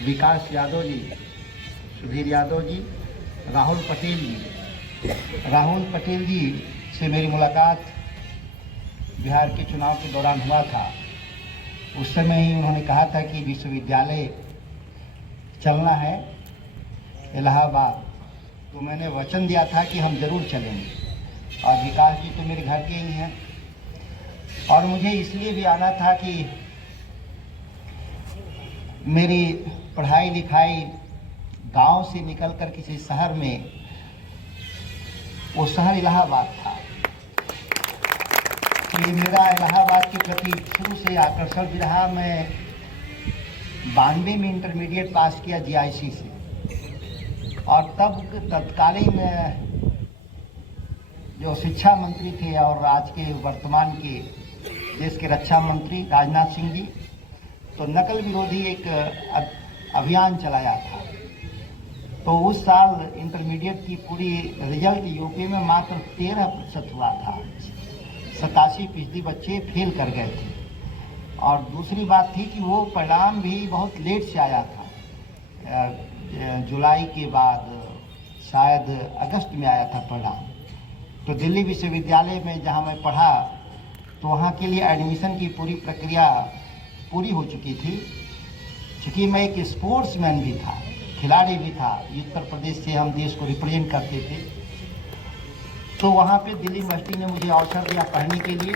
विकास यादव जी, सुधीर यादव जी, राहुल पटेल जी से मेरी मुलाकात बिहार के चुनाव के दौरान हुआ था। उस समय ही उन्होंने कहा था कि विश्वविद्यालय चलना है इलाहाबाद, तो मैंने वचन दिया था कि हम जरूर चलेंगे। और विकास जी तो मेरे घर के ही हैं, और मुझे इसलिए भी आना था कि मेरी पढ़ाई लिखाई गांव से निकलकर किसी शहर में, वो शहर इलाहाबाद था। तो ये मेरा इलाहाबाद के प्रति शुरू से आकर्षण भी रहा। मैं 92 में इंटरमीडिएट पास किया GIC से, और तब तत्कालीन जो शिक्षा मंत्री थे और आज के वर्तमान के देश के रक्षा मंत्री राजनाथ सिंह जी, तो नकल विरोधी एक अभियान चलाया था। तो उस साल इंटरमीडिएट की पूरी रिजल्ट यूपी में मात्र 13% हुआ था। 87% बच्चे फेल कर गए थे। और दूसरी बात थी कि वो परिणाम भी बहुत लेट से आया था, जुलाई के बाद शायद अगस्त में आया था परिणाम। तो दिल्ली विश्वविद्यालय में जहाँ मैं पढ़ा, तो वहाँ के लिए एडमिशन की पूरी प्रक्रिया पूरी हो चुकी थी। चूँकि मैं एक स्पोर्ट्समैन भी था, खिलाड़ी भी था, उत्तर प्रदेश से हम देश को रिप्रेजेंट करते थे, तो वहाँ पे दिल्ली यूनिवर्सिटी ने मुझे अवसर दिया पढ़ने के लिए।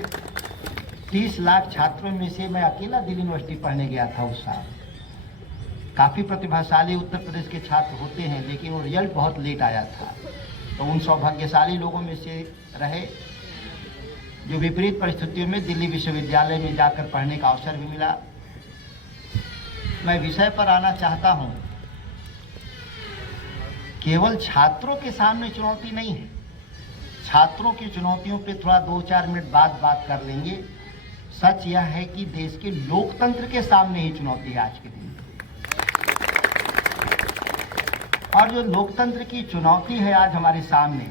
30 लाख छात्रों में से मैं अकेला दिल्ली यूनिवर्सिटी पढ़ने गया था उस साल। काफ़ी प्रतिभाशाली उत्तर प्रदेश के छात्र होते हैं, लेकिन वो रिजल्ट बहुत लेट आया था। तो उन सौभाग्यशाली लोगों में से रहे जो विपरीत परिस्थितियों में दिल्ली विश्वविद्यालय में जाकर पढ़ने का अवसर भी मिला। मैं विषय पर आना चाहता हूं। केवल छात्रों के सामने चुनौती नहीं है, छात्रों की चुनौतियों पे थोड़ा 2-4 मिनट बाद बात कर लेंगे। सच यह है कि देश के लोकतंत्र के सामने ही चुनौती है आज के दिन। और जो लोकतंत्र की चुनौती है आज हमारे सामने,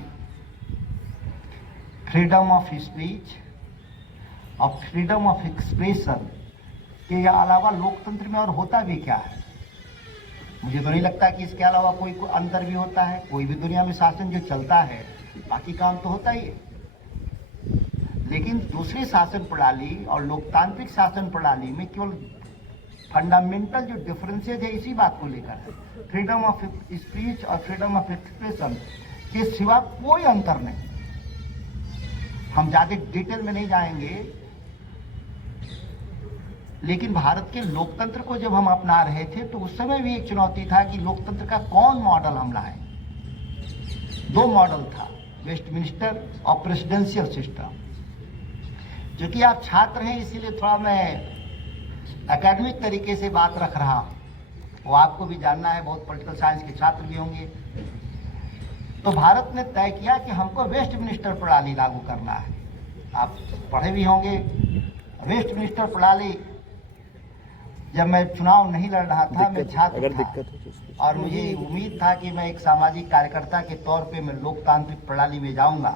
फ्रीडम ऑफ स्पीच और फ्रीडम ऑफ एक्सप्रेशन के अलावा लोकतंत्र में और होता भी क्या है? मुझे तो नहीं लगता कि इसके अलावा कोई अंतर भी होता है। कोई भी दुनिया में शासन जो चलता है, बाकी काम तो होता ही है। लेकिन दूसरी शासन प्रणाली और लोकतांत्रिक शासन प्रणाली में केवल फंडामेंटल जो डिफरेंसेज है इसी बात को लेकर है। फ्रीडम ऑफ स्पीच और फ्रीडम ऑफ एक्सप्रेशन के सिवा कोई अंतर नहीं। हम ज़्यादा डिटेल में नहीं जाएंगे, लेकिन भारत के लोकतंत्र को जब हम अपना रहे थे तो उस समय भी एक चुनौती था कि लोकतंत्र का कौन मॉडल हम लाएं। 2 मॉडल था, वेस्टमिनिस्टर और प्रेसिडेंशियल सिस्टम। जो कि आप छात्र हैं इसीलिए थोड़ा मैं एकेडमिक तरीके से बात रख रहा हूँ, वो आपको भी जानना है, बहुत पॉलिटिकल साइंस के छात्र भी होंगे। तो भारत ने तय किया कि हमको वेस्टमिनिस्टर प्रणाली लागू करना है। आप पढ़े भी होंगे। वेस्टमिनिस्टर प्रणाली, जब मैं चुनाव नहीं लड़ रहा था, मैं छात्र था और मुझे उम्मीद था कि मैं एक सामाजिक कार्यकर्ता के तौर पे मैं लोकतांत्रिक प्रणाली में जाऊंगा।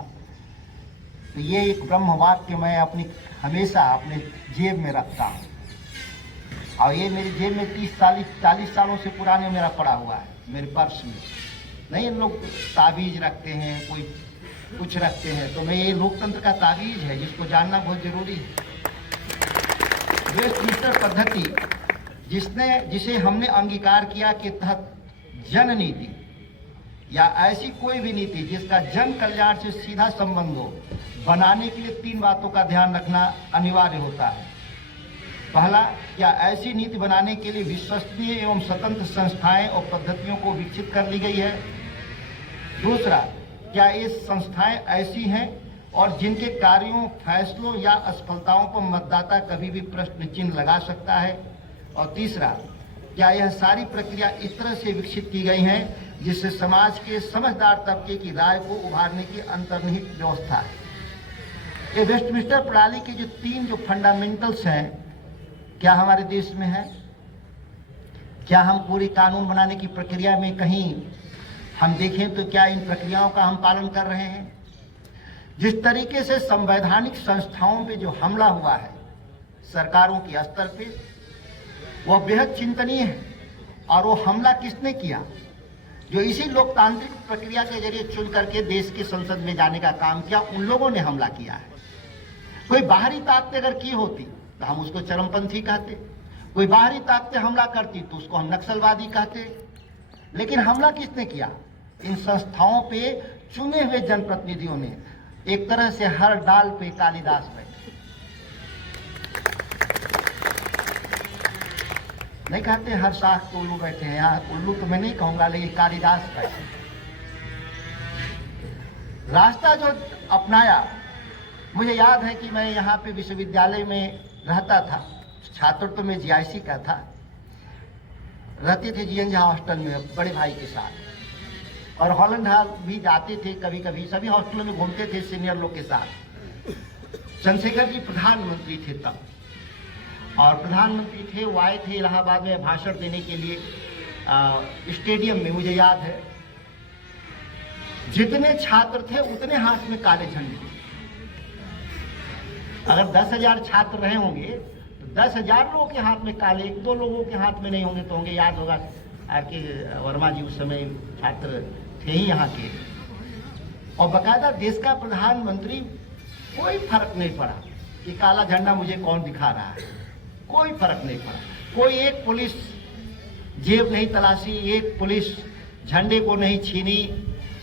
तो ये एक ब्रह्म वाक्य मैं हमेशा अपने जेब में रखता हूँ, और ये मेरी जेब में 40 सालों से पुराने मेरा पड़ा हुआ है, मेरे पर्स में। नहीं, लोग ताबीज रखते हैं, कोई कुछ रखते हैं, तो मैं ये लोकतंत्र का ताबीज है जिसको जानना बहुत जरूरी है। वेस्टमिनिस्टर पद्धति जिसे हमने अंगीकार किया के तहत जन नीति या ऐसी कोई भी नीति जिसका जन कल्याण से सीधा संबंध हो, बनाने के लिए 3 बातों का ध्यान रखना अनिवार्य होता है। पहला, क्या ऐसी नीति बनाने के लिए विश्वसनीय एवं स्वतंत्र संस्थाएं और पद्धतियों को विकसित कर ली गई है। दूसरा, क्या ये संस्थाएं ऐसी हैं और जिनके कार्यों, फैसलों या असफलताओं पर मतदाता कभी भी प्रश्न चिन्ह लगा सकता है। और तीसरा, क्या यह सारी प्रक्रिया इस तरह से विकसित की गई हैं जिससे समाज के समझदार तबके की राय को उभारने की अंतर्निहित व्यवस्था है। ये वेस्टमिनिस्टर प्रणाली के जो 3 जो फंडामेंटल्स हैं, क्या हमारे देश में है? क्या हम पूरी कानून बनाने की प्रक्रिया में कहीं हम देखें तो क्या इन प्रक्रियाओं का हम पालन कर रहे हैं? जिस तरीके से संवैधानिक संस्थाओं पे जो हमला हुआ है सरकारों के स्तर पे, वह बेहद चिंतनीय है। और वो हमला किसने किया? जो इसी लोकतांत्रिक प्रक्रिया के जरिए चुन करके देश के संसद में जाने का काम किया, उन लोगों ने हमला किया है। कोई बाहरी ताकतें अगर की होती तो हम उसको चरमपंथी कहते, कोई बाहरी ताकतें हमला करती तो उसको हम नक्सलवादी कहते। लेकिन हमला किसने किया? इन संस्थाओं पे चुने हुए जनप्रतिनिधियों ने। एक तरह से हर डाल पे कालिदास बैठे। नहीं कहते हर शाख पे उल्लू बैठे हैं, यहाँ उल्लू तो मैं नहीं कहूंगा, लेकिन कालिदास बैठे। रास्ता जो अपनाया, मुझे याद है कि मैं यहाँ पे विश्वविद्यालय में रहता था, छात्र तो मैं जीआईसी का था, रहते थे जीएन झा हॉस्टल में बड़े भाई के साथ, और हॉलैंड हॉल भी जाते थे कभी कभी, सभी हॉस्टलों में घूमते थे सीनियर लोग के साथ। चंद्रशेखर जी प्रधानमंत्री थे तब, और प्रधानमंत्री थे, वो आए थे इलाहाबाद में भाषण देने के लिए स्टेडियम में। मुझे याद है जितने छात्र थे उतने हाथ में काले झंडे थे। अगर 10,000 छात्र रहे होंगे तो 10,000 लोगों के हाथ में काले, 1-2 लोगों के हाथ में नहीं होंगे तो होंगे। याद होगा आर.के. वर्मा जी उस समय छात्र थे ही यहाँ के, और बकायदा देश का प्रधानमंत्री। कोई फर्क नहीं पड़ा कि काला झंडा मुझे कौन दिखा रहा है, कोई फर्क नहीं पड़ा। कोई एक पुलिस जेब नहीं तलाशी, एक पुलिस झंडे को नहीं छीनी,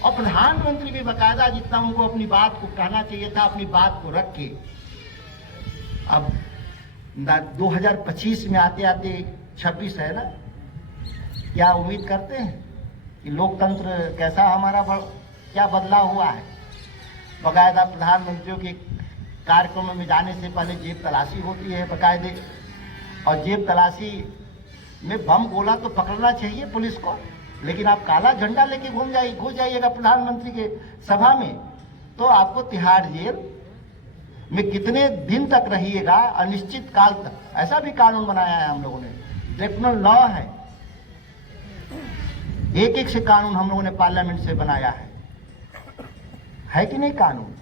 और प्रधानमंत्री भी बकायदा जितना उनको अपनी बात को कहना चाहिए था, अपनी बात को रख के। अब 2025 में आते आते 26 है ना, क्या उम्मीद करते हैं कि लोकतंत्र कैसा हमारा क्या बदलाव हुआ है? बकायदा प्रधानमंत्रियों के कार्यक्रमों में जाने से पहले जेब तलाशी होती है बकायदे, और जेब तलाशी में बम गोला तो पकड़ना चाहिए पुलिस को, लेकिन आप काला झंडा लेके घुस जाइएगा प्रधानमंत्री के सभा में, तो आपको तिहाड़ जेल में कितने दिन तक रहिएगा, अनिश्चित काल तक। ऐसा भी कानून बनाया है हम लोगों ने, ट्रिब्यूनल लॉ है, एक एक से कानून हम लोगों ने पार्लियामेंट से बनाया है कि नहीं कानून?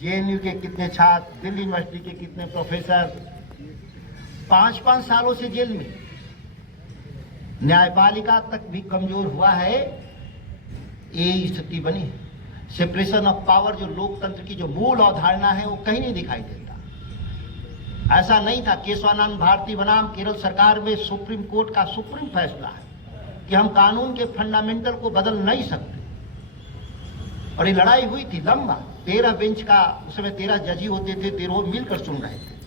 जेएनयू के कितने छात्र, दिल्ली यूनिवर्सिटी के कितने प्रोफेसर 5-5 सालों से जेल में। न्यायपालिका तक भी कमजोर हुआ है, ये स्थिति बनी है। सेपरेशन ऑफ पावर जो लोकतंत्र की जो मूल अवधारणा है वो कहीं नहीं दिखाई देता। ऐसा नहीं था। केशवानंद भारती बनाम केरल सरकार में सुप्रीम कोर्ट का सुप्रीम फैसला है कि हम कानून के फंडामेंटल को बदल नहीं सकते, और ये लड़ाई हुई थी लंबा। 13 बेंच का, उस समय 13 जज होते थे, 13 मिलकर सुन रहे थे,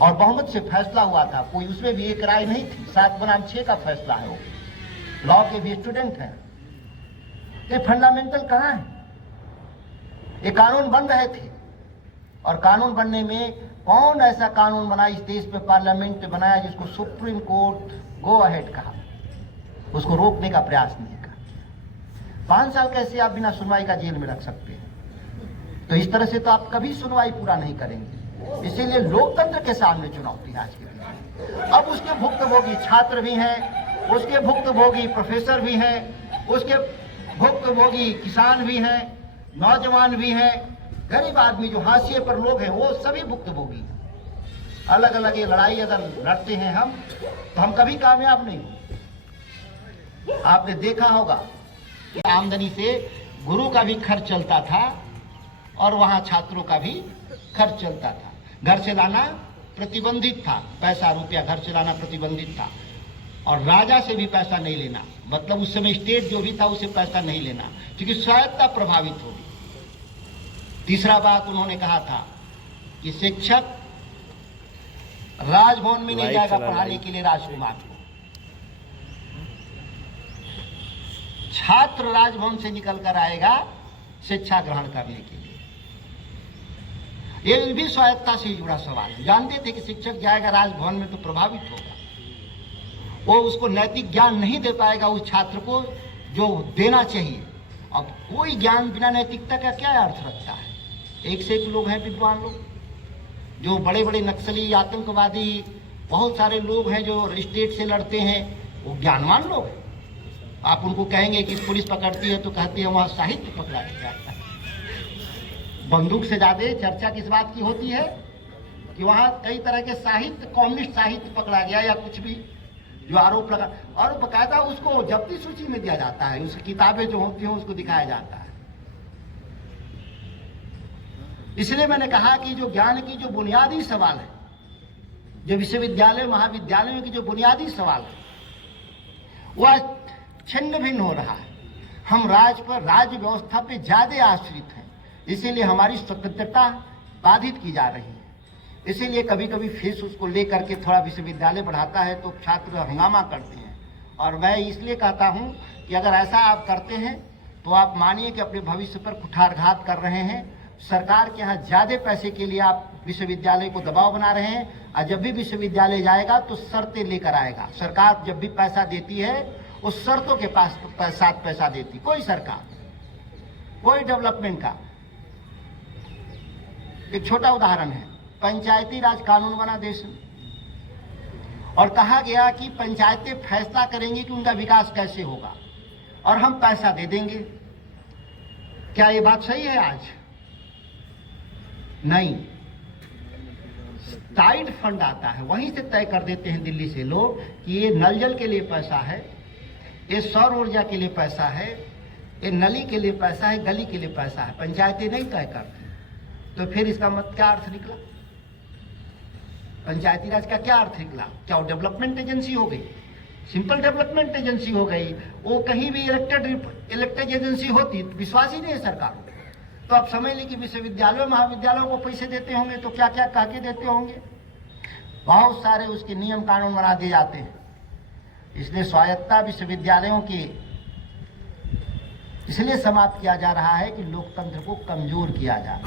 और बहुमत से फैसला हुआ था। कोई उसमें भी एक राय नहीं थी, 7 बनाम 6 का फैसला है। वो लॉ के भी स्टूडेंट हैं। ये फंडामेंटल कहाँ है? ये कानून बन रहे थे, और कानून बनने में कौन ऐसा कानून बना इस देश में, पार्लियामेंट बनाया जिसको सुप्रीम कोर्ट गो अहेड कहा, उसको रोकने का प्रयास नहीं किया। 5 साल कैसे आप बिना सुनवाई का जेल में रख सकते हैं? तो इस तरह से तो आप कभी सुनवाई पूरा नहीं करेंगे। इसीलिए लोकतंत्र के सामने चुनौती आज के दिन। अब उसके भुक्तभोगी छात्र भी हैं, उसके भुक्तभोगी प्रोफेसर भी हैं, उसके भुक्तभोगी किसान भी हैं, नौजवान भी हैं, गरीब आदमी जो हाशिए पर लोग हैं, वो सभी भुक्तभोगी हैं। अलग अलग ये लड़ाई अगर लड़ते हैं हम, तो हम कभी कामयाब नहीं होंगे। आपने देखा होगा कि आमदनी से गुरु का भी खर्च चलता था, और वहां छात्रों का भी खर्च चलता था। घर से लाना प्रतिबंधित था, पैसा रुपया घर से लाना प्रतिबंधित था, और राजा से भी पैसा नहीं लेना, मतलब उस समय स्टेट जो भी था उससे पैसा नहीं लेना, क्योंकि स्वायत्तता प्रभावित होगी। तीसरा बात उन्होंने कहा था कि शिक्षक राजभवन में नहीं जाएगा पढ़ाने के लिए राजकुमार को, छात्र राजभवन से निकल कर आएगा शिक्षा ग्रहण करने के लिए। ये भी स्वायत्तता से जुड़ा सवाल है। जानते थे कि शिक्षक जाएगा राजभवन में तो प्रभावित होगा, वो उसको नैतिक ज्ञान नहीं दे पाएगा उस छात्र को जो देना चाहिए। अब कोई ज्ञान बिना नैतिकता का क्या अर्थ रखता है? एक से एक लोग हैं विद्वान लोग, जो बड़े बड़े नक्सली, आतंकवादी, बहुत सारे लोग हैं जो स्टेट से लड़ते हैं, वो ज्ञानवान लोग हैं। आप उनको कहेंगे कि पुलिस पकड़ती है तो कहती है वहाँ साहित्य पकड़ा जाता है। बंदूक से ज्यादा चर्चा किस बात की होती है कि वहाँ कई तरह के साहित्य, कम्युनिस्ट साहित्य पकड़ा गया या कुछ भी। जो आरोप लगा, और बकायदा उसको जब्ती सूची में दिया जाता है, उसकी किताबें जो होती हैं उसको दिखाया जाता है। इसलिए मैंने कहा कि जो ज्ञान की जो बुनियादी सवाल है, जो विश्वविद्यालय महाविद्यालयों की जो बुनियादी सवाल है, वह छिन्न भिन्न हो रहा है। हम राज्य व्यवस्था पे ज्यादा आश्रित हैं, इसीलिए हमारी स्वतंत्रता बाधित की जा रही है। इसीलिए कभी कभी फीस उसको लेकर के थोड़ा विश्वविद्यालय बढ़ाता है तो छात्र हंगामा करते हैं। और मैं इसलिए कहता हूं कि अगर ऐसा आप करते हैं तो आप मानिए कि अपने भविष्य पर कुठारघात कर रहे हैं। सरकार के यहाँ ज्यादा पैसे के लिए आप विश्वविद्यालय को दबाव बना रहे हैं, और जब भी विश्वविद्यालय जाएगा तो शर्तें लेकर आएगा। सरकार जब भी पैसा देती है उस शर्तों के साथ पैसा देती। कोई सरकार, कोई डेवलपमेंट का एक छोटा उदाहरण है, पंचायती राज कानून बना देश में, और कहा गया कि पंचायतें फैसला करेंगी कि उनका विकास कैसे होगा और हम पैसा दे देंगे। क्या ये बात सही है आज? नहीं। टाइड फंड आता है, वहीं से तय कर देते हैं दिल्ली से लोग कि ये नल जल के लिए पैसा है, ये सौर ऊर्जा के लिए पैसा है, ये नली के लिए पैसा है, गली के लिए पैसा है। पंचायतें नहीं तय करती, तो फिर इसका मत क्या अर्थ निकला? पंचायती राज का क्या अर्थ निकला? क्या वो डेवलपमेंट एजेंसी हो गई? सिंपल डेवलपमेंट एजेंसी हो गई। वो कहीं भी इलेक्टेड एजेंसी होती तो विश्वास ही नहीं है सरकार। तो आप समझ लीजिए कि विश्वविद्यालयों महाविद्यालयों को पैसे देते होंगे तो क्या क्या कह के देते होंगे। बहुत सारे उसके नियम कानून बना दिए जाते हैं। इसलिए स्वायत्तता विश्वविद्यालयों की इसलिए समाप्त किया जा रहा है कि लोकतंत्र को कमजोर किया जाए।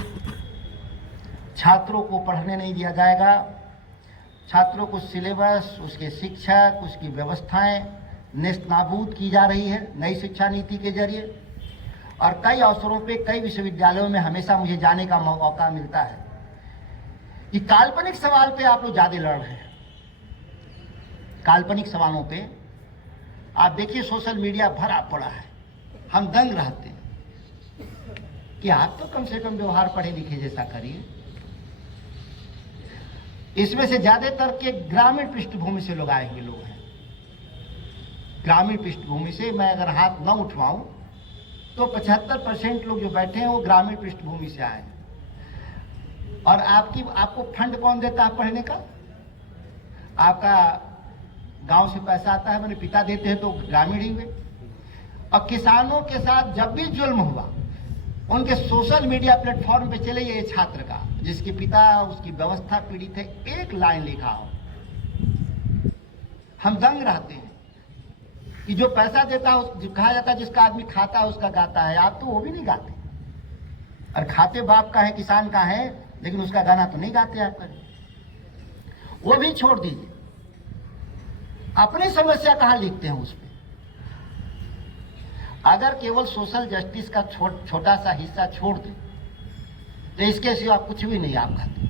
छात्रों को पढ़ने नहीं दिया जाएगा। छात्रों को सिलेबस, उसके शिक्षक, उसकी व्यवस्थाएं नेस्तनाबूद की जा रही है नई शिक्षा नीति के जरिए। और कई अवसरों पे कई विश्वविद्यालयों में हमेशा मुझे जाने का मौका मिलता है कि काल्पनिक सवाल पे आप लोग ज्यादा लड़ रहे हैं। काल्पनिक सवालों पे आप देखिए सोशल मीडिया भरा पड़ा है। हम दंग रहते हैं कि आप तो कम से कम व्यवहार पढ़े लिखे जैसा करिए। इसमें से ज्यादातर के ग्रामीण पृष्ठभूमि से लोग आए हुए लोग हैं। ग्रामीण पृष्ठभूमि से मैं अगर हाथ न उठवाऊं तो 75% लोग जो बैठे हैं वो ग्रामीण पृष्ठभूमि से आए हैं। और आपको फंड कौन देता है पढ़ने का? आपका गांव से पैसा आता है, मेरे पिता देते हैं तो ग्रामीण ही हुए। और किसानों के साथ जब भी जुल्म हुआ, उनके सोशल मीडिया प्लेटफॉर्म पे चले ये छात्र का जिसके पिता उसकी व्यवस्था पीड़ित है, एक लाइन लिखा हो। हम दंग रहते हैं कि जो पैसा देता है, कहा जाता है जिसका आदमी खाता है उसका गाता है। आप तो वो भी नहीं गाते, और खाते बाप का है, किसान का है, लेकिन उसका गाना तो नहीं गाते आप। वो भी छोड़ दीजिए, अपनी समस्या कहां लिखते हैं उस पे। अगर केवल सोशल जस्टिस का छोटा सा हिस्सा छोड़ दे तो इसके सिवा कुछ भी नहीं आप कहते।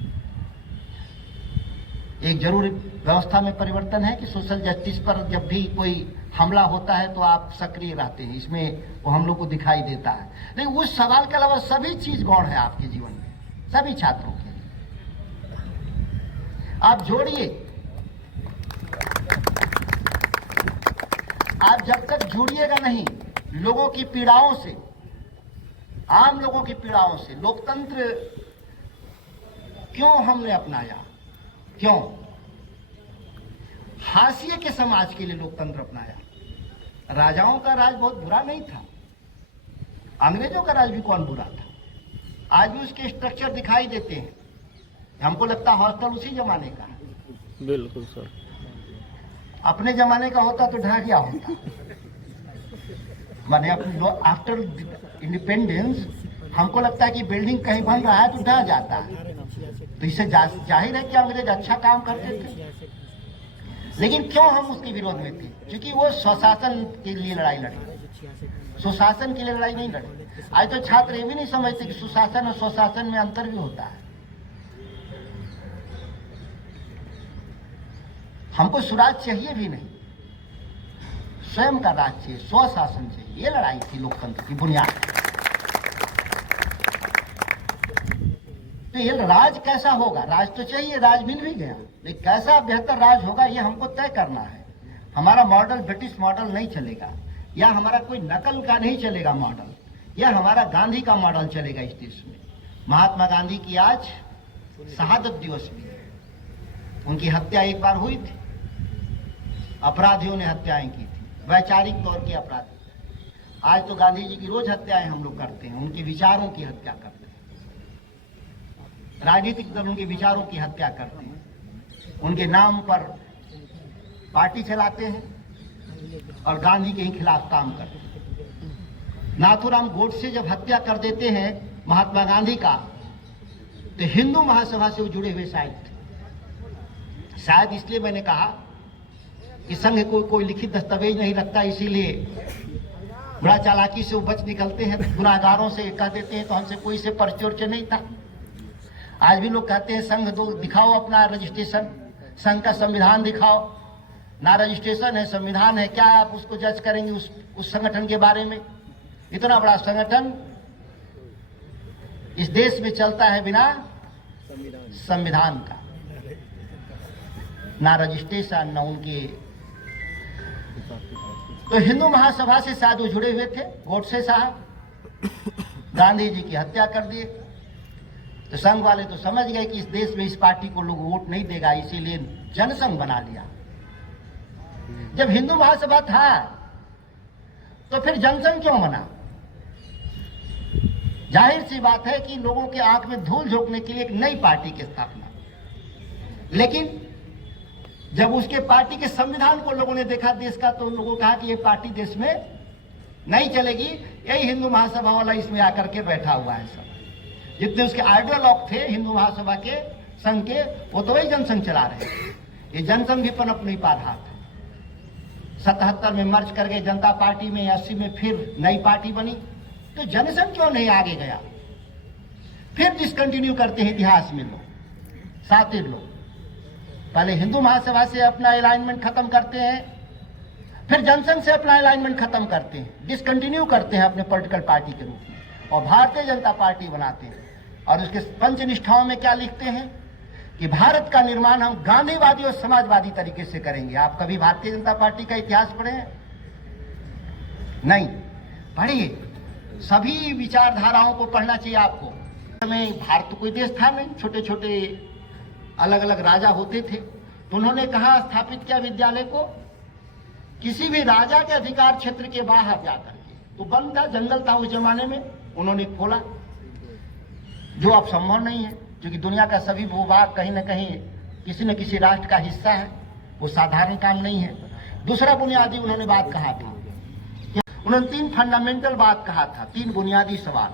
एक जरूरी व्यवस्था में परिवर्तन है कि सोशल जस्टिस पर जब भी कोई हमला होता है तो आप सक्रिय रहते हैं, इसमें वो हम लोग को दिखाई देता है। लेकिन उस सवाल के अलावा सभी चीज गौण है आपके जीवन में, सभी छात्रों के लिए। आप जोड़िए, आप जब तक जुड़िएगा नहीं लोगों की पीड़ाओं से, आम लोगों की पीड़ाओं से। लोकतंत्र क्यों हमने अपनाया? क्यों? हाशिए के समाज के लिए लोकतंत्र अपनाया। राजाओं का राज बहुत बुरा नहीं था, अंग्रेजों का राज भी कौन बुरा था? आज भी उसके स्ट्रक्चर दिखाई देते हैं। हमको लगता है हॉस्टल उसी जमाने का है। बिल्कुल सर। अपने जमाने का होता तो ढह गया होता। माने आफ्टर इंडिपेंडेंस हमको लगता है कि बिल्डिंग कहीं बन रहा है तो ढह जाता है। तो इससे जाहिर है कि अंग्रेज अच्छा काम करते थे। लेकिन क्यों हम उसके विरोध में थे? क्योंकि वो स्वशासन के लिए लड़ाई लड़ी, सुशासन के लिए लड़ाई नहीं लड़ी। आज तो छात्र ये भी नहीं समझते कि सुशासन और स्वशासन में अंतर भी होता है। हमको सुराज चाहिए भी नहीं, स्वयं का राज चाहिए, स्वशासन चाहिए। ये लड़ाई थी लोकतंत्र की बुनियाद। तो ये राज कैसा होगा? राज तो चाहिए, राज मिल भी गया, लेकिन कैसा बेहतर राज होगा ये हमको तय करना है। हमारा मॉडल ब्रिटिश मॉडल नहीं चलेगा, या हमारा कोई नकल का नहीं चलेगा मॉडल, या हमारा गांधी का मॉडल चलेगा इस देश में। महात्मा गांधी की आज शहादत दिवस भी है। उनकी हत्या एक बार हुई थी, अपराधियों ने हत्याएं की थी, वैचारिक तौर के अपराधी। आज तो गांधी जी की रोज हत्याएं हम लोग करते हैं, उनके विचारों की हत्या करते हैं, राजनीतिक दल उनके विचारों की हत्या करते हैं, उनके नाम पर पार्टी चलाते हैं और गांधी के ही खिलाफ काम करते हैं। नाथूराम गोडसे जब हत्या कर देते हैं महात्मा गांधी का, तो हिंदू महासभा से वो जुड़े हुए शायद थे। शायद इसलिए मैंने कहा कि संघ कोई लिखित दस्तावेज नहीं रखता, इसीलिए बड़ा चालाकी से वो बच निकलते हैं, गुनाहगारों से कह देते हैं तो हमसे कोई से परिचय नहीं था। आज भी लोग कहते हैं संघ दो, दिखाओ अपना रजिस्ट्रेशन, संघ का संविधान दिखाओ। ना रजिस्ट्रेशन है, संविधान है, क्या आप उसको जज करेंगे उस संगठन के बारे में? इतना बड़ा संगठन इस देश में चलता है बिना संविधान का, ना रजिस्ट्रेशन, ना उनके। तो हिंदू महासभा से शायद वो जुड़े हुए थे गोडसे साहब, गांधी जी की हत्या कर दिए। तो संघ वाले तो समझ गए कि इस देश में इस पार्टी को लोग वोट नहीं देगा, इसीलिए जनसंघ बना लिया। जब हिंदू महासभा था तो फिर जनसंघ क्यों बना? जाहिर सी बात है कि लोगों के आंख में धूल झोंकने के लिए एक नई पार्टी की स्थापना। लेकिन जब उसके पार्टी के संविधान को लोगों ने देखा देश का, तो लोगों कहा कि ये पार्टी देश में नहीं चलेगी, यही हिंदू महासभा वाला इसमें आकर के बैठा हुआ है। सब जितने उसके आइडियोलॉग थे हिंदू महासभा के, संघ के, वो तो वही जनसंघ चला रहे। ये जनसंघ भी पनप नहीं पा रहा था। 77 में मर्ज कर गए जनता पार्टी में, 80 में फिर नई पार्टी बनी। तो जनसंघ क्यों नहीं आगे गया? फिर डिसकंटिन्यू करते हैं इतिहास में लोग, सातिर लोग। पहले हिंदू महासभा से अपना अलाइनमेंट खत्म करते हैं, फिर जनसंघ से अपना अलाइनमेंट खत्म करते हैं, डिसकंटिन्यू करते हैं अपने पॉलिटिकल पार्टी के रूप में, और भारतीय जनता पार्टी बनाते हैं। और उसके पंचनिष्ठाओं में क्या लिखते हैं कि भारत का निर्माण हम गांधीवादी और समाजवादी तरीके से करेंगे। आप कभी भारतीय जनता पार्टी का इतिहास पढ़े हैं? नहीं पढ़िए। सभी विचारधाराओं को पढ़ना चाहिए आपको। में भारत तो कोई देश था नहीं, छोटे छोटे अलग अलग राजा होते थे। तो उन्होंने कहा स्थापित किया विद्यालय को किसी भी राजा के अधिकार क्षेत्र के बाहर जाकर के, तो बंद था, जंगल था उस जमाने में, उन्होंने खोला, जो अब संभव नहीं है, क्योंकि दुनिया का सभी भूभाग कहीं न कहीं किसी न किसी राष्ट्र का हिस्सा है, वो साधारण काम नहीं है। दूसरा बुनियादी उन्होंने बात कहा था, उन्होंने 3 फंडामेंटल बात कहा था, 3 बुनियादी सवाल।